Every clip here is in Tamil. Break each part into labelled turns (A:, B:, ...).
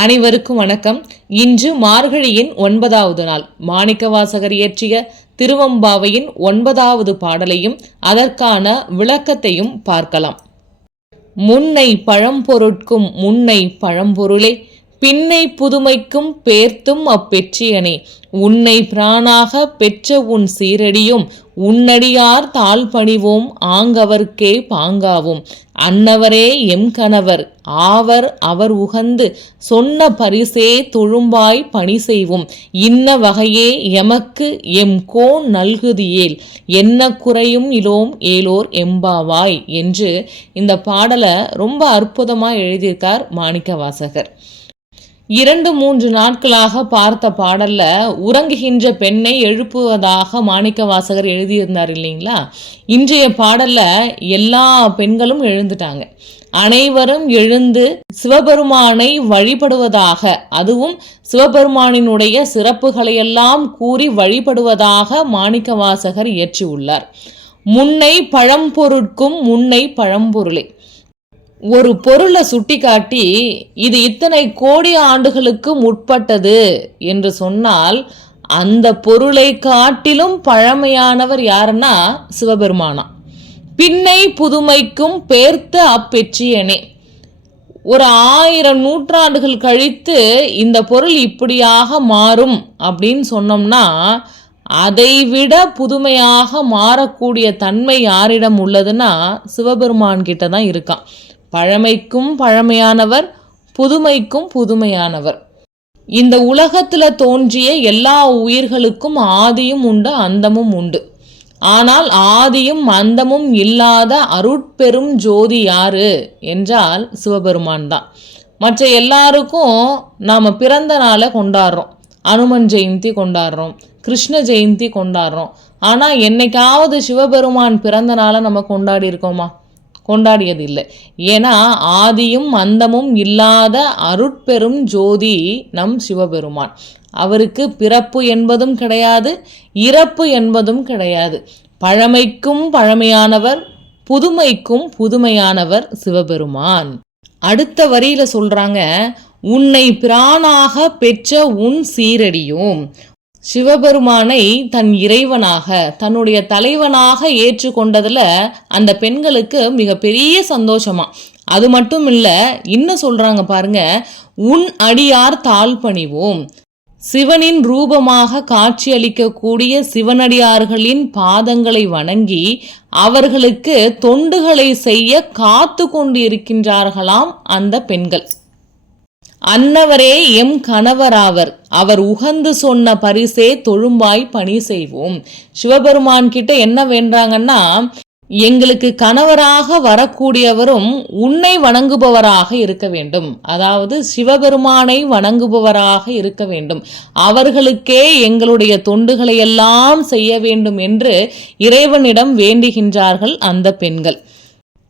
A: அனைவருக்கும் வணக்கம். இன்று மார்கழியின் ஒன்பதாவது நாள். மாணிக்கவாசகர் இயற்றிய திருவம்பாவையின் ஒன்பதாவது பாடலையும் அதற்கான விளக்கத்தையும் பார்க்கலாம். முன்னை பழம்பொருட்கும் முன்னை பழம்பொருளே பின்னை புதுமைக்கும் பேர்த்தும் அப்பெற்றியனே உன்னை பிராணாக பெற்ற உன் சீரடியும் உன்னடியார் தாழ் பணிவோம் ஆங்கவர்க்கே பாங்காவும். அன்னவரே எம் கணவர் ஆவர் அவர் உகந்து சொன்ன பரிசே தொழும்பாய் பணி செய்வோம். இன்ன வகையே எமக்கு எம் கோன் நல்குதியேல் என்ன குறையும் இலோம் ஏலோர் எம்பாவாய் என்று இந்த பாடலை ரொம்ப அற்புதமாக எழுதியிருக்கார் மாணிக்க வாசகர் இரண்டு மூன்று நாட்களாக பார்த்த பாடல்ல உறங்குகின்ற பெண்ணை எழுப்புவதாக மாணிக்க வாசகர் எழுதியிருந்தார் இல்லைங்களா? இன்றைய பாடல்ல எல்லா பெண்களும் எழுந்துட்டாங்க. அனைவரும் எழுந்து சிவபெருமானை வழிபடுவதாக அதுவும் சிவபெருமானினுடைய சிறப்புகளையெல்லாம் கூறி வழிபடுவதாக மாணிக்க வாசகர் இயற்றியுள்ளார். முன்னை பழம்பொருட்கும் முன்னை பழம்பொருளை. ஒரு பொருளை சுட்டி காட்டி இது இத்தனை கோடி ஆண்டுகளுக்கு முற்பட்டது என்று சொன்னால் அந்த பொருளை காட்டிலும் பழமையானவர் யாருன்னா சிவபெருமானா. பின்னை புதுமைக்கும் பேர்த்த அப்பெற்றியனே. ஒரு ஆயிரம் நூற்றாண்டுகள் கழித்து இந்த பொருள் இப்படியாக மாறும் அப்படின்னு சொன்னோம்னா அதைவிட புதுமையாக மாறக்கூடிய தன்மை யாரிடம் உள்ளதுன்னா சிவபெருமான் கிட்ட தான் இருக்கான். பழமைக்கும் பழமையானவர் புதுமைக்கும் புதுமையானவர். இந்த உலகத்தில் தோன்றிய எல்லா உயிர்களுக்கும் ஆதியும் உண்டு அந்தமும் உண்டு. ஆனால் ஆதியும் அந்தமும் இல்லாத அருட்பெரும் ஜோதி யாரு என்றால் சிவபெருமான் தான். மற்ற எல்லாருக்கும் நாம் பிறந்த நாளை கொண்டாடுறோம். அனுமன் ஜெயந்தி கொண்டாடுறோம் கிருஷ்ண ஜெயந்தி கொண்டாடுறோம். ஆனால் என்னைக்காவது சிவபெருமான் பிறந்த நாளை நம்ம கொண்டாடி இருக்கோமா? கொண்டாடியது இல்லை ஏன்னா ஆதியும் அந்தமும் இல்லாத அருட்பெரும் ஜோதி நம் சிவபெருமான். அவருக்கு பிறப்பு என்பதும் கிடையாது இறப்பு என்பதும் கிடையாது. பழமைக்கும் பழமையானவர் புதுமைக்கும் புதுமையானவர் சிவபெருமான். அடுத்த வரியில சொல்றாங்க உன்னை பிரானாக பெற்ற உன் சீரடியும் சிவபெருமானை தன் இறைவனாக தன்னுடைய தலைவனாக ஏற்றுக்கொண்டதில் அந்த பெண்களுக்கு மிகப்பெரிய சந்தோஷமா. அது மட்டும் இல்லை இன்னும் சொல்கிறாங்க பாருங்க உன் அடியார் தாழ் பணிவோம். சிவனின் ரூபமாக காட்சியளிக்கக்கூடிய சிவனடியார்களின் பாதங்களை வணங்கி அவர்களுக்கு தொண்டுகளை செய்ய காத்து கொண்டு இருக்கின்றார்களாம் அந்த பெண்கள். அன்னவரே எம் கணவராவர் அவர் உகந்து சொன்ன பரிசே தொழும்பாய் பணி செய்வோம். சிவபெருமான் கிட்ட என்ன வேண்டாங்கன்னா எங்களுக்கு கணவராக வரக்கூடியவரும் உன்னை வணங்குபவராக இருக்க வேண்டும். அதாவது சிவபெருமானை வணங்குபவராக இருக்க வேண்டும். அவர்களுக்கே எங்களுடைய தொண்டுகளை எல்லாம் செய்ய வேண்டும் என்று இறைவனிடம் வேண்டுகின்றார்கள் அந்த பெண்கள்.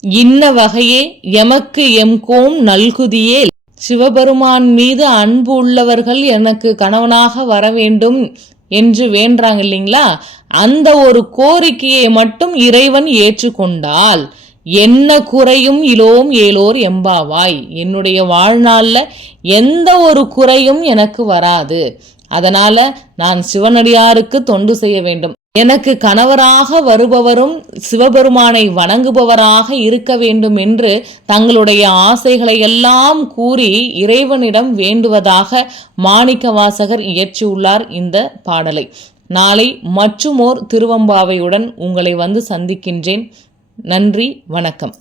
A: இன்ன வகையே எமக்கு எம் கோம் நல்குதியே சிவபெருமான் மீது அன்பு உள்ளவர்கள் எனக்கு கணவனாக வர வேண்டும் என்று வேண்டாங்க இல்லைங்களா? அந்த ஒரு கோரிக்கையை மட்டும் இறைவன் ஏற்றுக்கொண்டால் என்ன குறையும் இலோம் ஏலோர் எம்பாவாய். என்னுடைய வாழ்நாளில் எந்த ஒரு குறையும் எனக்கு வராது. அதனால் நான் சிவனடியாருக்கு தொண்டு செய்ய வேண்டும். எனக்கு கணவராக வருபவரும் சிவபெருமானை வணங்குபவராக இருக்க வேண்டும் என்று தங்களுடைய ஆசைகளை எல்லாம் கூறி இறைவனிடம் வேண்டுவதாக மாணிக்கவாசகர் இயற்றியுள்ளார் இந்த பாடலை. நாளை மற்றுமோர் திருவம்பாவையுடன் உங்களை வந்து சந்திக்கின்றேன். நன்றி வணக்கம்.